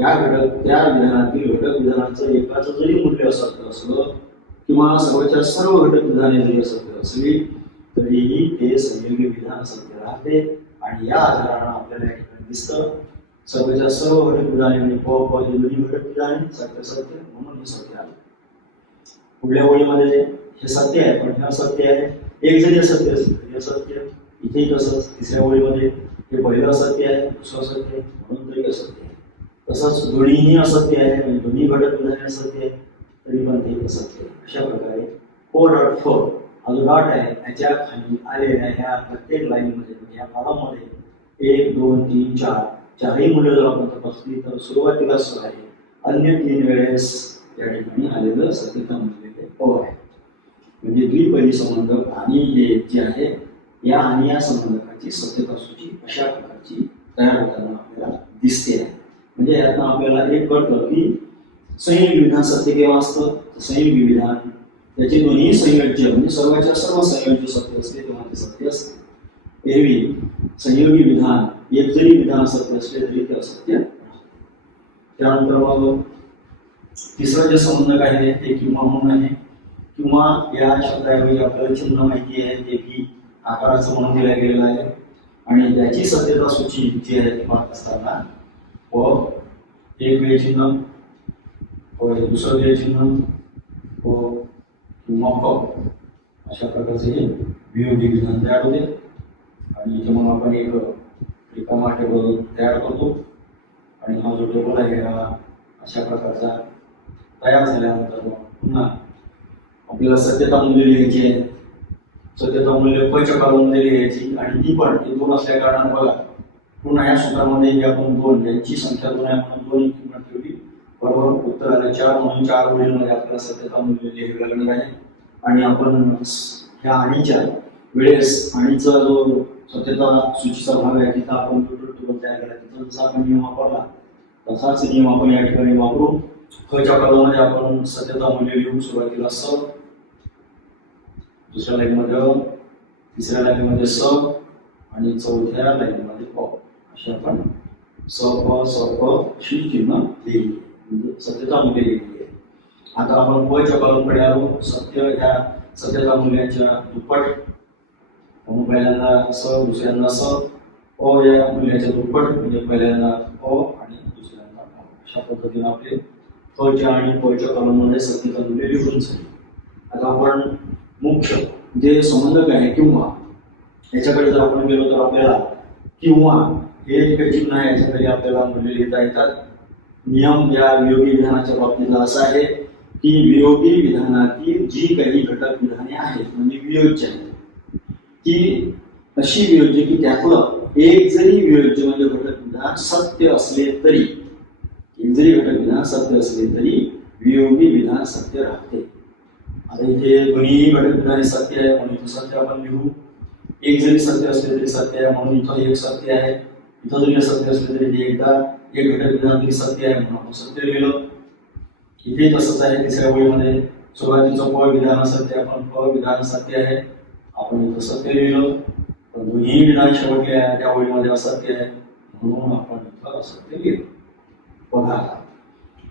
त्या विधानातील घटक विधानाचं एकाच जरी मूल्य असत असलं किंवा सर्वच्या सर्व घटक विधाने जरी असत्य असली तरीही ते संयोगी विधान सत्य राहते. आणि या आधारानं आपल्याला या ठिकाणी दिसतं सर्वच्या सर्व घटक विधाने म्हणजे हे दोन्ही घटक विधाने सत्य सत्य म्हणून हे सत्य आले. पुढल्या ओळीमध्ये हे सत्य आहे पण हे असत्य आहे. एक जरी असत्य असेल तरी असत्य. इथेही तसंच तिसऱ्या ओळीमध्ये हे पहिलं असत्य आहे दुसरं असत्य आहे म्हणून तरी असत्य आहे. तसंच दोन्हीही असत्य आहे म्हणजे दोन्ही घटक विधाने असत्य आहे तरी पण ते असत्य आहे. अशा प्रकारे .4 हा जो डॉट आहे त्याच्या खाली आलेल्या ह्या प्रत्येक लाईनमध्ये म्हणजे या कॉलममध्ये 1 2 3 4 चारही मूल्य जर आपण तपासली तर सुरुवातीला असं आहे अन्य 3 वेळेस या ठिकाणी आलेलं सत्यता मूल्य आहे. म्हणजे द्विपदी संबंधक आणि हे जे आहे या आणि या संबंधकाची सत्यता सूची अशा प्रकारची तयार होताना आपल्याला दिसते आहे. म्हणजे यातनं आपल्याला एक कळतं की संयोगी विधान सत्य केव्हा असतं. संयोगी विधान त्याचे दोन्ही संयोज्य म्हणजे सर्वांच्या सर्व संयोज्य सत्य असते तेव्हा ते सत्य असते. एरवी संयोगी विधान एक जरी विधान सत्य असले तरी ते असत्य. त्यानंतर मग तिसरं जे संबंधक आहे ते किंवा म्हणून आहे. किंवा या शब्दाऐवजी आपल्याला चिन्ह माहिती आहे ते की आकाराचं म्हणून दिलं गेलेलं आहे आणि त्याची सत्यता सूची जी आहे ती पाहत असताना व एक वेळ चिन्ह व दुसरं वेळ चिन्ह व किंवा अशा प्रकारचे हे वियोगी विधान तयार होते. आणि इथे मग आपण एक रिकामा टेबल तयार करतो आणि हा जो टेबल आहे हा अशा प्रकारचा तयार झाल्यानंतर पुन्हा आपल्याला सत्यता मूल्य लिहायची आहे. सत्यता मूल्य प च्या कॉलममध्ये लिहायची आणि ती पण हे 2 असल्या कारणाने बघा पुन्हा या सूत्रामध्ये आपण 2 यांची संख्या 2 आहे म्हणून 2 ही किंमत ठेवली बरोबर उत्तर आलं 4 म्हणून 4 ओळींमध्ये आपल्याला सत्यता मूल्य लिहावे लागणार आहे. आणि आपण ह्या आणीच्या वेळेस आणीचा जो सत्यता सूचीचा भाग आहे तिथं आपण टेबल तयार केला तिथं जसा आपण नियम वापरला तसाच नियम आपण या ठिकाणी वापरू. ख च्या कॉलममध्ये आपण सत्यता मूल्य लिहू सुरुवातीला स दुसऱ्या लाईनमध्ये तिसऱ्या लाईनमध्ये स आणि चौथ्या लाईनमध्ये प अशी आपण स प अशी चिन्ह लिहिली म्हणजे सत्यता मूल्य लिहिली आहे. आता आपण प च्या कॉलमकडे आलो. सत्य ह्या सत्यता मूल्याच्या दुप्पट म्हणून पहिल्यांदा स दुसऱ्यांदा स अ या मूल्याच्या दुप्पट म्हणजे पहिल्यांदा अ आणि दुसऱ्यांदा अ अशा पद्धतीने आपले फ च्या आणि प च्या कॉलममध्ये सत्यता मूल्य लिहून झाली. आता आपण मुख्य जे संबंधक आहे किंवा याच्याकडे जर आपण गेलो तर आपल्याला किंवा हे जे काही चिन्ह आहे याच्याकडे आपल्याला मूल्य लिहिता येतात. नियम या वियोगी विधानाच्या बाबतीतला असा आहे की वियोगी विधानातील जी काही घटक विधाने आहेत म्हणजे वियोज्य आहेत ती अशी वियोज्य की त्यातलं एक जरी वियोज्य म्हणजे घटक विधान सत्य असले तरी एक जरी घटक विधान सत्य असले तरी वियोगी विधान सत्य राहते. आता इथे दोन्ही घटक विधाने सत्य आहे म्हणून इथे सत्य आपण लिहू. एक जरी सत्य असले तरी सत्य आहे म्हणून इथं एक सत्य आहे. इथं जरी असत्य असले तरी एकदा एक घटक विधान तरी सत्य आहे म्हणून आपण सत्य लिहिलं. इथे तसंच आहे. तिसऱ्या ओळीमध्ये सुरुवातीचं प विधान सत्य आपण प विधान सत्य आहे आपण इथं सत्य लिहिलं. पण दोन्ही विधान शेवटले आहे त्या ओळीमध्ये असत्य आहे म्हणून आपण इथं असत्य लिहिलं. बघा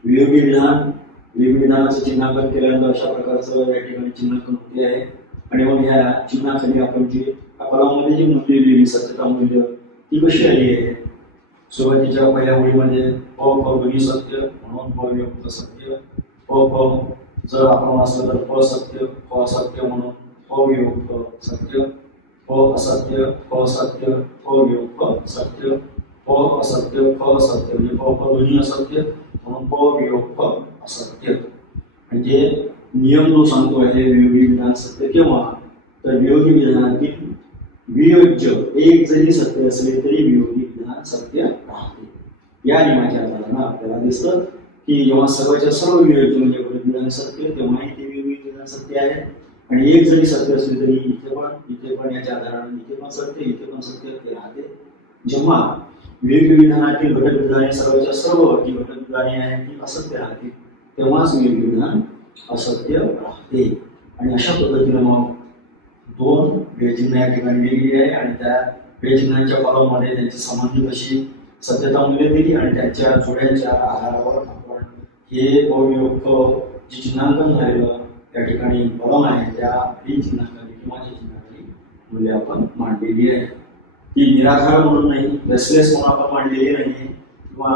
वियोगी विधान वियोगी विधानाचं चिन्हांकन केल्यानंतर अशा प्रकारचं या ठिकाणी चिन्हांकन होते आहे. आणि मग ह्या चिन्हाखाली आपण जी कॉलममध्ये जी मूल्य लिहिली सत्यता मूल्य ती कशी आली आहे. सुरुवातीच्या पहिल्या ओळीमध्ये प फ दोन्ही सत्य म्हणून प वियुक्त सत्य प फ जर आपण वाचलं तर प सत्य प असत्य म्हणून प वियुक्त सत्य प असत्य प सत्य प वियुक्त सत्य प असत्य प सत्य म्हणजे प फ दोन्ही असत्य म्हणून प वियुक्त असत्य. म्हणजे नियम जो सांगतो आहे वियोगी विधान सत्य केव्हा तर वियोगी विधानातील वियोज्य एक जरी सत्य असले तरी वियोगी विधान सत्य राहते. या नियमाच्या आधारानं आपल्याला दिसतं की जेव्हा सर्वच्या सर्व वियोज्य म्हणजे घटक विधान सत्य तेव्हाही ते वियोगी विधान सत्य आहे. आणि एक जरी सत्य असले तरी इथे पण याच्या आधारानं इथे पण सत्य ते राहते. जेव्हा वियोगी विधानातील घटक विधाने सर्वच्या सर्व जी घटक विधाने आहेत ती असत्य राहतील तेव्हाच वियोगी विधान असत्य राहते. आणि अशा पद्धतीने मग 2 वेळचिन्ह या ठिकाणी वेगळी आहे आणि त्या वेळचिन्हांच्या कॉलममध्ये त्यांची संबंधित अशी सत्यता मूल्य दिली आणि त्यांच्या जोड्यांच्या आधारावर आपण हे अवयव जे चिन्हांकन झालेलं त्या ठिकाणी कॉलम आहे त्या बी चिन्हाखाली किंवा जे चिन्हाखाली मूल्य आपण मांडलेली आहे. ती निराधार म्हणून नाही, रेसलेस म्हणून आपण मांडलेली नाही किंवा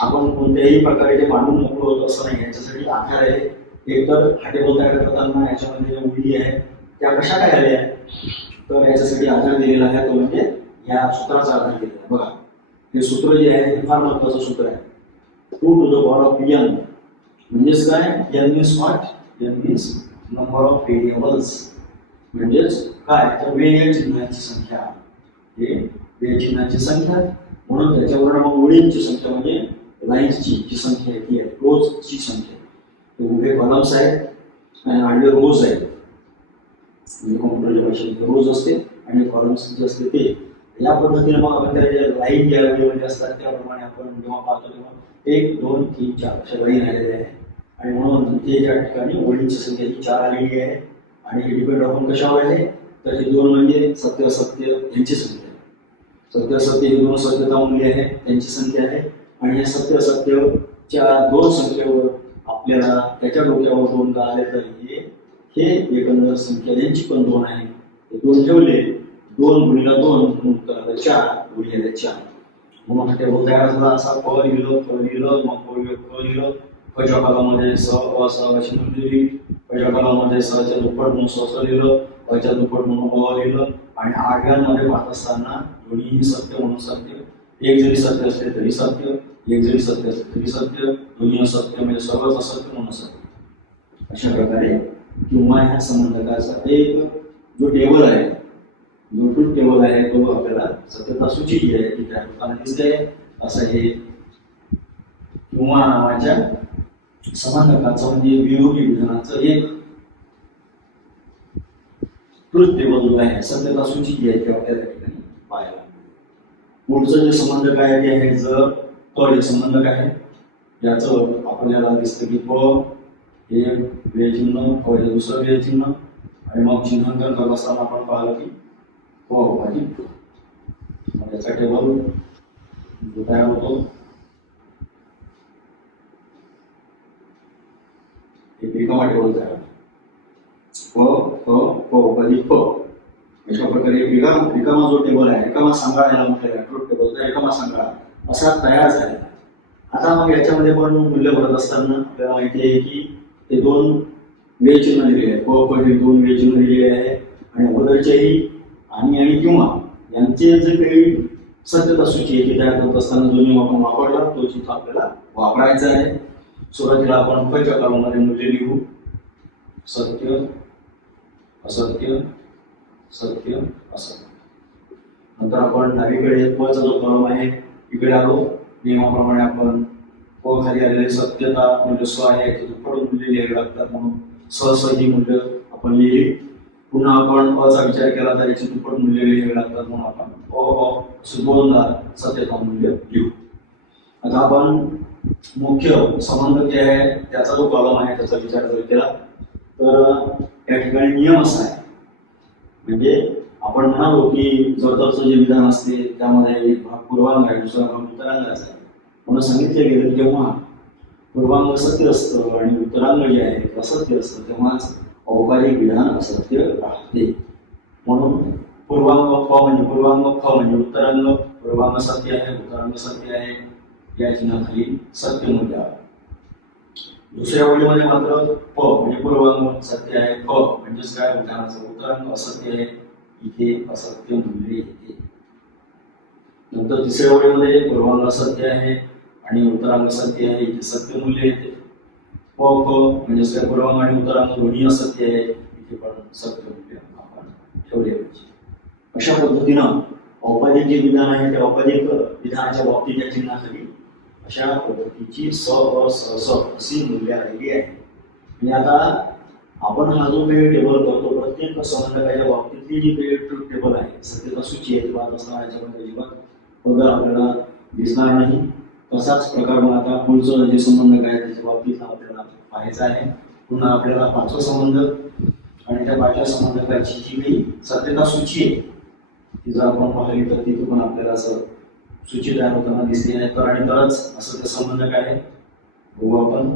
आपण कोणत्याही प्रकारे ते मांडून मोकळं होत असं नाही. याच्यासाठी आधार आहे. एकतर हा टेबल तयार करताना याच्यामध्ये ज्या उडी आहे त्या कशा काय आल्या आहे, तर याच्यासाठी आधार दिलेला आहे तो म्हणजे या सूत्राचा आधार दिलेला आहे. बघा हे सूत्र जे आहे हे फार महत्वाचं सूत्र आहे. 2 to the power of n म्हणजेच काय, n means what, n means number of variables, म्हणजेच काय तर वेगवेगळ्या चिन्हांची संख्या, हे वेगळ्या चिन्हांची संख्या. म्हणून त्याच्यावर मग ओळींची संख्या म्हणजे लाईन्सची जी संख्या आहे ती आहे रोजची संख्या. उभे कॉलम्स आहेत आणि आडवे रोज आहेत. म्हणजे कॉम्प्युटरच्या भाषेत रोज असते आणि कॉलम्स जे असते ते. या पद्धतीने मग आपण त्या लाईन ज्या वेळेमध्ये असतात त्याप्रमाणे आपण जेव्हा पाहतो तेव्हा 1 2 3 4 अशा लाईन आलेल्या आहे. आणि म्हणून ते ज्या ठिकाणी ओळींची संख्या ही 4 आलेली आहे. आणि हे डिपेंड आपण कशावर आहे तर हे 2 म्हणजे सत्य असत्य यांची संख्या आहे. सत्य असत्य हे 2 सत्यता मूल्य आहे त्यांची संख्या आहे. आणि या सत्य असत्यच्या 2 संख्येवर आपल्याला त्याच्या डोक्यावर 2 का आले तर हे एकंदर संख्या यांची पण 2 आहे. हे 2 ठेवले 2 गुणिले 2 म्हणून उत्तर आलं 4 गुणिले 4. म्हणून हा टेबल तयार झाला. असा प लिहिलं मग क लिहिलं. पच्या कॉलममध्ये स अ स अशी मूल्य लिहिली. पच्या कॉलममध्ये सच्या दुप्पट म्हणून स लिहिलं. पच्या दुप्पट म्हणून अ लिहिलं. आणि आडव्यांमध्ये पाहत असताना दोन्हीही सत्य म्हणून सत्य, एक जरी सत्य असले तरी सत्य, एक जरी सत्य असले तरी सत्य, दोन्ही असत्य म्हणजे सर्वच असत्य म्हणून सत्य. अशा प्रकारे किंवा ह्या संबंधकाचा एक जो टेबल आहे, जो ट्रूथ टेबल आहे तो आपल्याला सत्यता सूची जी आहे ती तयार होताना दिसते. असं हे किंवा नावाच्या संबंधकाचं म्हणजे वियोगी विधानाचं एक ट्रूथ टेबल जो आहे, सत्यता सूची जी आहे ती आपल्याला त्या ठिकाणी पाहायला. पुढचं जे संबंधक आहे ते आहे जर तर. हे संबंधक आहे याचं आपल्याला दिसतं की प हे चिन्ह, प हे दुसरं चिन्ह. आणि मग चिन्हांकन करत असताना आपण पाहिलं की प आणि याचा टेबल जो तयार होतो एक रिकामा टेबल तयार होतो. प प प कधी प अशा प्रकारे रिकामा जो टेबल आहे, रिकामा सांगाळा याला म्हटलेला आहे. ट्रूथ टेबल रिकामा सांगाळा असा तयार झालेला. आता मग याच्यामध्ये पण मूल्य भरत असताना आपल्याला माहिती आहे की ते 2 वेळ चिन्ह दिलेले आहे. प हे 2 वेळ चिन्ह दिलेले आहे. आणि अगोदरच्याही आणि किंवा यांचे जे काही सत्यता सूची आहे ती तयार करत असताना जो नियम आपण वापरला तो चिन्ह आपल्याला वापरायचा आहे. सुरुवातीला आपण पच्या कॉलममध्ये मूल्य लिहू सत्य असत्य सत्य असत्य. नंतर आपण डावीकडे पचा जो कॉलम आहे इकडे आलो. नियमाप्रमाणे आपण प खाली आलेले सत्यता म्हणजे स आहे याचे दुप्पट मूल्य लिहावे लागतात म्हणून स ही मूल्य आपण लिहिली. पुन्हा आपण अचा विचार केला तर याचे दुप्पट मूल्य लिहावे लागतात म्हणून आपण असे 2दा सत्यता मूल्य लिहू. आता आपण मुख्य संबंध जे आहे त्याचा जो कॉलम आहे त्याचा विचार जर केला तर या ठिकाणी नियम असा आहे. म्हणजे आपण म्हणालो की जवळचं जे विधान असते त्यामध्ये एक भाग पूर्वांग आहे, दुसरा भाग उत्तरांगाचा आहे. म्हणून सांगितलं गेलं की जेव्हा पूर्वांग सत्य असतं आणि उत्तरांग जे आहे ते असत्य असतं तेव्हाच औपचारिक विधान असत्य राहते. म्हणून पूर्वांग प म्हणजे पूर्वांग ख म्हणजे उत्तरांग, पूर्वांग सत्य आहे उत्तरांग सत्य आहे या चिन्हाखाली सत्य मूल्य आहे. दुसऱ्या ओळीमध्ये मात्र प म्हणजे पूर्वांग सत्य आहे, ख म्हणजेच काय विधानाचं उत्तरांग असत्य आहे, इथे असत्य मूल्य येते. नंतर तिसऱ्या ओळीमध्ये पूर्वांग सत्य आहे आणि उत्तरांग सत्य आहे, इथे सत्य मूल्य येते. प ख म्हणजेच काय पूर्वांग आणि उत्तरांग दोन्ही असत्य आहे, इथे पण सत्य मूल्य आपण ठेवले पाहिजे. अशा पद्धतीनं औपचारिक जे विधान आहे त्या औपचारिक विधानाच्या बाबतीत या चिन्हाखाली अशा पद्धतीची स अ स स अशी मूल्य आलेली आहे. आणि आता आपण हा जो काही टेबल करतो प्रत्येक संबंधकाच्या बाबतीतली जी काही ट्रूथ टेबल आहे सत्यता सूची आहे ती पाहत असताना याच्यामध्ये अजिबात बदल आपल्याला दिसणार नाही. तसाच प्रकार मग आता पुढचं जे संबंधक आहे त्याच्या बाबतीत आपल्याला पाहायचं आहे. पुन्हा आपल्याला 5वा संबंधक आणि त्या 5व्या संबंधकाची जी काही सत्यता सूची आहे ती जर आपण पाहिली तर तिथे पण आपल्याला असं सूची तयार होताना दिसली नाही. तर आणि तरच असं ते संबंध काय आहे बघू आपण.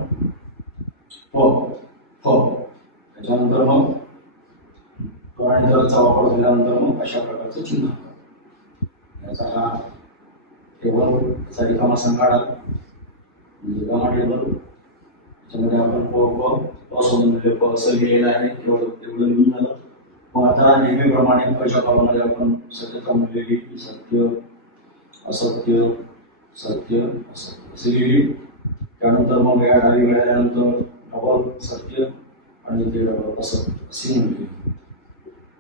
त्याच्यानंतर मग तर आणि तरचा वापर झाल्यानंतर मग अशा प्रकारचं चिन्ह. याचा हा टेबलचा रिकामा संघाडा रिकामा टेबल. त्याच्यामध्ये आपण असमूल्य प असं लिहिलेलं आहे. केवळ एवढं लिहून झालं. मग आता नेहमीप्रमाणे पच्या कॉलममध्ये आपण सत्यता मूल्य लिहिली. सत्य असत्य सत्य असत्य असे लिहिली. त्यानंतर मग या डावी मिळाल्यानंतर डबल सत्य आणि ते डबल असत्य असे लिहिली.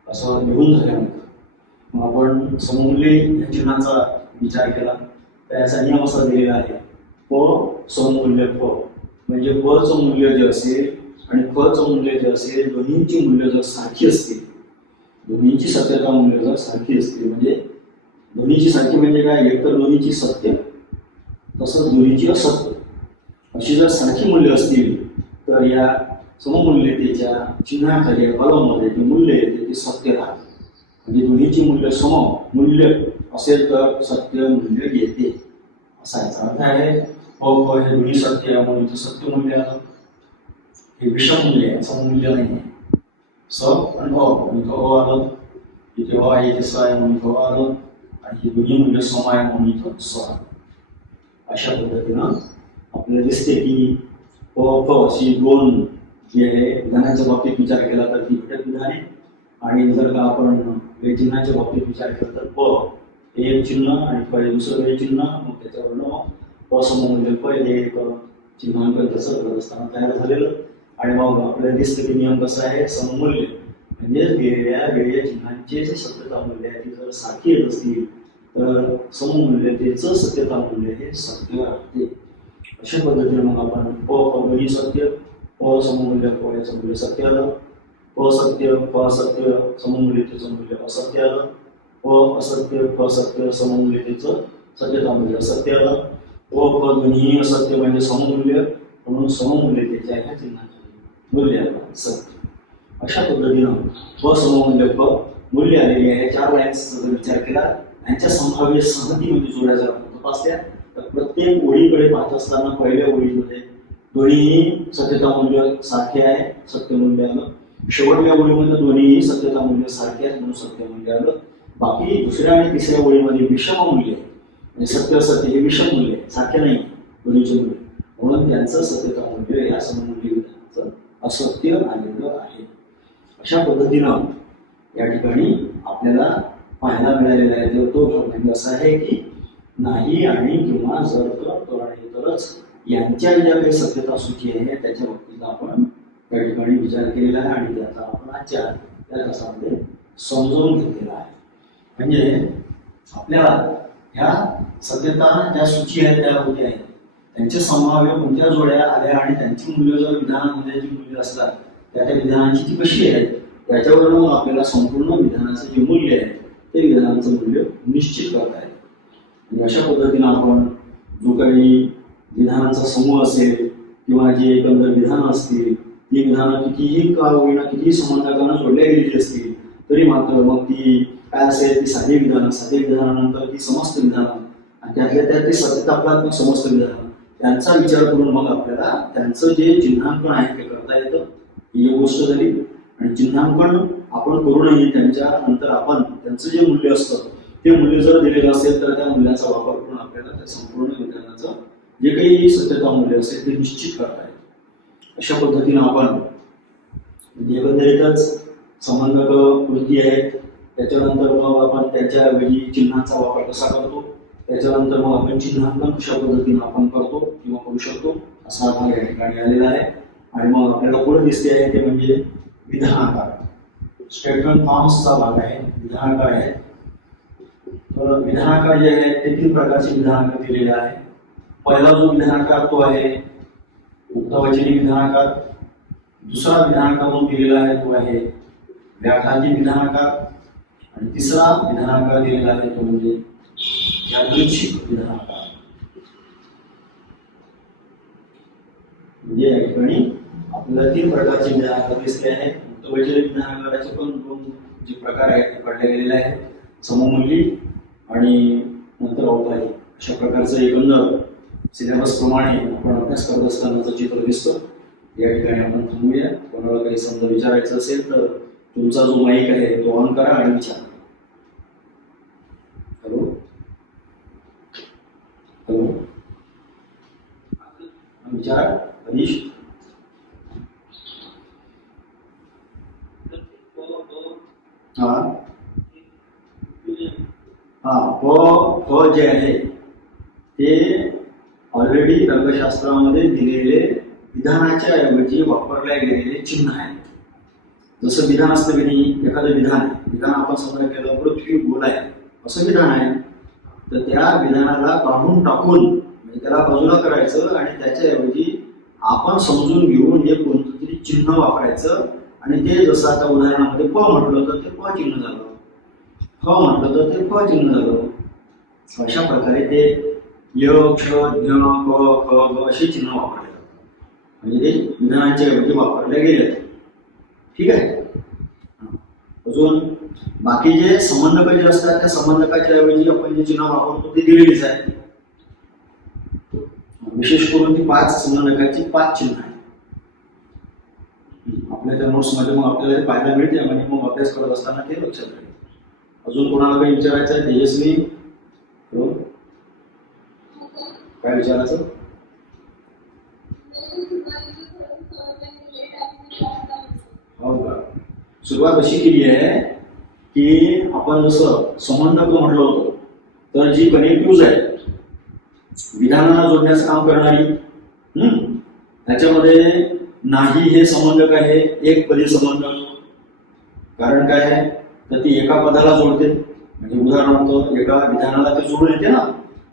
असं लिहून झाल्यानंतर मग आपण सममूल्य या चिन्हाचा विचार केला. त्याचा नियम असा दिलेला आहे. प सममूल्य प म्हणजे प चं मूल्य जे असेल आणि प चं मूल्य जे असेल दोन्हींची मूल्य जर सारखी असतील, दोन्हींची सत्यता मूल्य जर सारखी असतील म्हणजे दोन्हीची सारखी म्हणजे काय, एक तर दोन्हीची सत्य तसंच दोन्हीची असत्य अशी जर सारखी मूल्य असतील तर या सममूल्यतेच्या चिन्हाखाली कॉलममध्ये जे मूल्य येते ते सत्य राहते. म्हणजे दोन्हीची मूल्य सम मूल्य असेल तर सत्य मूल्य येते असा याचा अर्थ आहे. हे दोन्ही सत्य आहे म्हणून सत्य मूल्य आलं. हे विषम मूल्य आहे, सममूल्य नाही आहे. स आणि म्हणून आलं. इथे आहे इथे स आहे म्हणून आलं. आणि हे दोन्ही मूल्य सम आहे म्हणून इथं स आलं. अशा पद्धतीनं आपल्याला दिसते की अशी दोन जे आहे विधानाच्या बाबतीत विचार केला तर ती घटक विधाने, आणि जर का आपण चिन्हाच्या बाबतीत विचार केला तर प एक चिन्ह आणि प दुसरं चिन्ह, मग त्याच्यावरनं प सममूल्य प हे एक चिन्हांकन तसं व्यवस्थान तयार झालेलं. आणि मग आपल्याला दिसतं की नियम कसा आहे, सममूल्य म्हणजे वेगळ्या वेगळ्या चिन्हांचे जे सत्यता मूल्य आहे ती जर सारखी येत असतील तर सममूल्यतेचं सत्यता मूल्य हे सत्य राहते. अशा पद्धतीने मग आपण दोन्ही सत्य प सममूल्य प याचं मूल्य सत्य आलं. प सत्य प असत्य सममूल्यतेचं मूल्य असत्य आलं. प असत्य प सत्य सममूल्यतेचं सत्यता मूल्य असत्य आलं. प दोन्ही असत्य म्हणजे सममूल्य म्हणून सममूल्यतेच्या ह्या चिन्हाचे मूल्य आलं सत्य. अशा पद्धतीनं प सममूल्य प मूल्य आलेली आहे. 4 लाईन्सचा जर विचार केला यांच्या संभाव्य संहतीमध्ये जोड्या जर तपासल्या तर प्रत्येक ओळीकडे पाहत असताना पहिल्या ओळीमध्ये दोन्ही सत्यता मूल्य सारखे आहे सत्य मूल्य आलं. शेवटल्या ओळीमध्ये दोन्ही सत्यता मूल्य सारखे आहेत म्हणून सत्य मूल्य आलं. बाकी दुसऱ्या आणि तिसऱ्या ओळीमध्ये विषम मूल्य म्हणजे सत्य असत्य हे विषम मूल्य सारखे नाही दोन्हीचे मूल्य म्हणून त्यांचं सत्यता मूल्य या सममूल्य विधानाचं असत्य आलेलं आहे. अशा पद्धतीनं या ठिकाणी आपल्याला पाहायला मिळालेला आहे. तो म्हणजे असा आहे की नाही आणि किंवा जर तर आणि तरच यांच्या ज्या काही सत्यता सूची आहे त्याच्या बाबतीत आपण त्या ठिकाणी विचार केलेला आहे आणि त्याचा आपण आजच्या त्या तासामध्ये समजून घेतलेला आहे. म्हणजे आपल्याला ह्या सत्यता ज्या सूची आहेत त्या होत्या आहेत त्यांच्या संभाव्य कोणत्या जोड्या आल्या आणि त्यांची मूल्य जर विधानामध्ये जी मूल्य असतात त्या त्या विधानांची ती कशी आहेत त्याच्यावरून मग आपल्याला संपूर्ण विधानाचं जे मूल्य आहे ते विधानाचं मूल्य निश्चित करता येतं. आणि अशा पद्धतीनं आपण जो काही विधानांचा समूह असेल किंवा जे एकंदर विधानं असतील ती विधानं कितीही का होईना कितीही संबंधकानं जोडल्या गेलेली असतील तरी मात्र मग ती काय असेल ती साधी विधानं, साधी विधानानंतर ती समस्त विधानं आणि त्यातल्या त्यात ती सत्यतात्मक समस्त विधानं त्यांचा विचार करून मग आपल्याला त्यांचं जे चिन्हांकन आहे ते करता येतं. ही गोष्ट झाली. आणि चिन्हांकन आपण करूनही त्यांच्या नंतर आपण त्यांचं जे मूल्य असतं ते मूल्य जर दिलेलं असेल तर त्या मूल्याचा वापर करून आपल्याला त्या संपूर्ण विधानाचं जे काही सत्यता मूल्य असेल ते निश्चित करता येतं. अशा पद्धतीनं आपण एकंदरीतच संबंधक कृती आहेत. त्याच्यानंतर मग आपण त्याच्याऐवजी चिन्हांचा वापर कसा करतो त्याच्यानंतर मग आपण चिन्हांकन कशा पद्धतीनं आपण करतो किंवा करू शकतो असा भाग या ठिकाणी आलेला आहे. आणि मग आपल्याला पुढे दिसते आहे ते म्हणजे विधानाकार. स्टेटमेंट फॉर्म्सचा भाग आहे. विधानाकार आहे. तर विधानाकार जे आहे ते 3 प्रकारचे विधानाकार दिलेले आहे. पहिला जो विधानाकार तो आहे उक्तवचनी विधानाकार. दुसरा विधानाकार म्हणून दिलेला आहे तो आहे व्याख्याती विधानाकार. आणि तिसरा विधानाकार दिलेला आहे तो म्हणजे यादृच्छिक विधानाकार. म्हणजे या ठिकाणी आपल्याला 3 प्रकारचे विधानाकार दिसले आहेत. उक्तवचनी विधानाकाराचे पण 2 जे प्रकार आहेत ते पडले गेलेले आहेत. सममूल्यी आणि नंतर औपचारिक. अशा प्रकारचं एकंदर सिलेबस प्रमाणे आपण अभ्यास करत असतानाचं चित्र दिसतं. या ठिकाणी आपण थांबूया. कोणाला काही समजा विचारायचं असेल तर तुमचा जो माईक आहे तो ऑन करा आणि विचारा. हॅलो हॅलो विचारा. हरीश. हा हा प जे आहे ते ऑलरेडी तर्कशास्त्रामध्ये दिलेले विधानाच्या ऐवजी वापरल्या गेलेले चिन्ह आहे. जसं विधान असतं की नाही, एखादं विधान आपण समजा केलं पृथ्वी गोल आहे असं विधान आहे, तर त्या विधानाला काढून टाकून म्हणजे त्याला बाजूला करायचं आणि त्याच्याऐवजी आपण समजून घेऊन हे कोणतं तरी चिन्ह वापरायचं. आणि ते जसं आता उदाहरणामध्ये प म्हटलं तर ते प चिन्ह झालं, फ म्हटलं तर ते फ चिन्ह झालं. अशा प्रकारे ते य क्ष ज्ञ क ख ग अशी चिन्ह वापरले जातात. म्हणजे ते विधानांच्या ऐवजी वापरले गेले. ठीक आहे. अजून बाकी जे संबंधक जे असतात त्या संबंधकाच्या ऐवजी आपण जे चिन्ह वापरतो ते दिलेलीच आहे. विशेष करून ती 5 संबंधकाची 5 चिन्ह आहेत. आपल्या त्या नोट्स मध्ये मग आपल्याला पाहायला मिळते आणि मग अभ्यास करत असताना ते लक्षात राहील. अजून कोणाला काही विचारायचं आहे? तेजस्वी काय विचारायचं? हो का. सुरुवात अशी केली आहे की आपण जसं संबंधक म्हटलं होतं तर जी कनेक्टिव्ह आहे विधानाला जोडण्याचं काम करणारी, त्याच्यामध्ये नाही हे संबंधक आहे, एक पदी संबंधक. कारण काय आहे तर ती एका पदाला जोडते. म्हणजे उदाहरणार्थ एका विधानाला ते जोडून येते ना.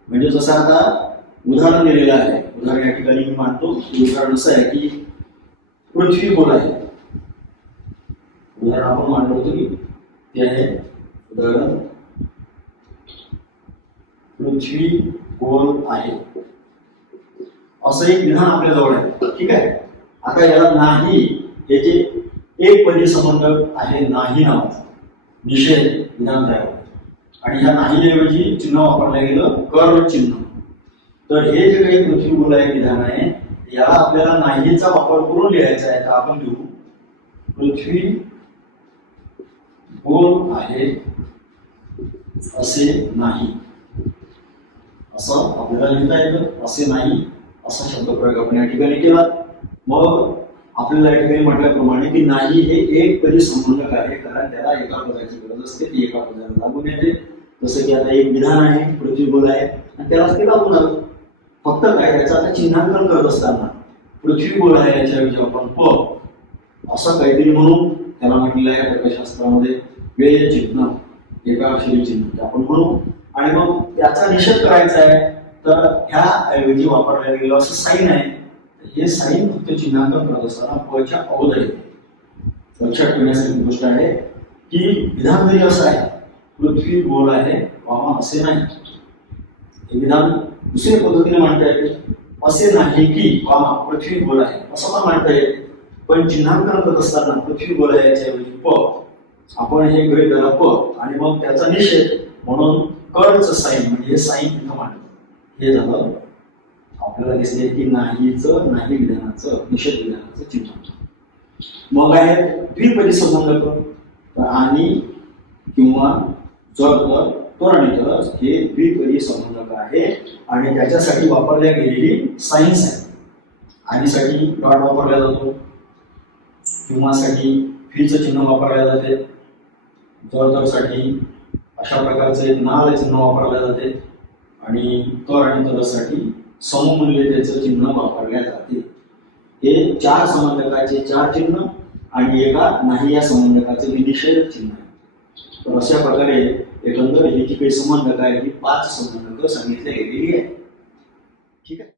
म्हणजे जसं आता उदाहरण दिलेलं आहे, उदाहरण या ठिकाणी मी मानतो की उदाहरण असं आहे की पृथ्वी गोल आहे. उदाहरण आपण मानलं होतं की ते आहे उदाहरण पृथ्वी गोल आहे असं एक विधान आपल्या जवळ आहे. ठीक आहे. आता याला नाही हे जे एक पदी संबंधक आहे नाही नावाचा निषेध विधान तयार होतं. आणि ह्या नाही ऐवजी चिन्ह वापरलं गेलं कर्म चिन्ह. तर हे जे काही पृथ्वी गोल आहे विधान आहे याला आपल्याला नाहीचा वापर करून लिहायचा आहे. तर आपण लिहू पृथ्वी गोल आहे असे नाही, असं आपल्याला लिहिता येतं. असे नाही असा शब्दप्रयोग आपण या ठिकाणी केला. मग आपल्याला या ठिकाणी म्हटल्याप्रमाणे की नाही हे एक पदी संबंधक आहे, कारण त्याला एका पदाची गरज असते, ती एका पदाला लागून येते. जसं की आता एक विधान आहे पृथ्वी गोल आहे आणि त्यालाच ते लागून आलं. फक्त काय त्याचं आता चिन्हांकन करत असताना पृथ्वी गोल आहे याच्याऐवजी आपण प असं काहीतरी म्हणून त्याला म्हटलेलं आहे तर्कशास्त्रामध्ये व्यय चिन्ह, एका अक्षरी चिन्ह आपण म्हणू. आणि मग त्याचा निषेध करायचा आहे तर ह्या ऐवजी वापरल्या गेलं असं साईन आहे. हे साईन फक्त चिन्हांकन करत असताना पच्या अगोदर येते. लक्षात ठेवण्यासारखी गोष्ट आहे की विधान जरी असं आहे पृथ्वी गोल आहे वामा असे नाही, हे विधान दुसऱ्या पद्धतीने मांडता येते. असे नाही की वामा पृथ्वी गोल आहे असं पण मांडता येते. पण चिन्हांकन करत असताना पृथ्वी गोल आहे याच्याऐवजी प आपण हे गृहीत धरा प आणि मग त्याचा निषेध म्हणून कर्च साईन म्हणजे हे साईन इथं मांडलं. हे झालं आपल्याला दिसते की नाहीचं नाही विधानाचं निषेध विधानाचं चिन्ह. मग आहे द्विपदी संबंधक. आणि किंवा जर तर तर आणि तर हे द्विपदी संबंधक आहे आणि त्याच्यासाठी वापरल्या गेलेली सायन्स आहे. आणि साठी डॉट वापरला जातो, किंवा साठी फीचं चिन्ह वापरले जाते, जर तर साठी अशा प्रकारचे नाल चिन्ह वापरले जाते आणि तर आणि तरसाठी सममूल्यतेचं चिन्ह वापरले जाते. हे 4 संबंधकाचे 4 चिन्ह आणि एका नाही या संबंधकाचे निषेध चिन्ह आहे. तर अशा प्रकारे एकंदर ही जी काही संबंधक आहे ही 5 संबंधक सांगितले गेलेली आहे. ठीक आहे.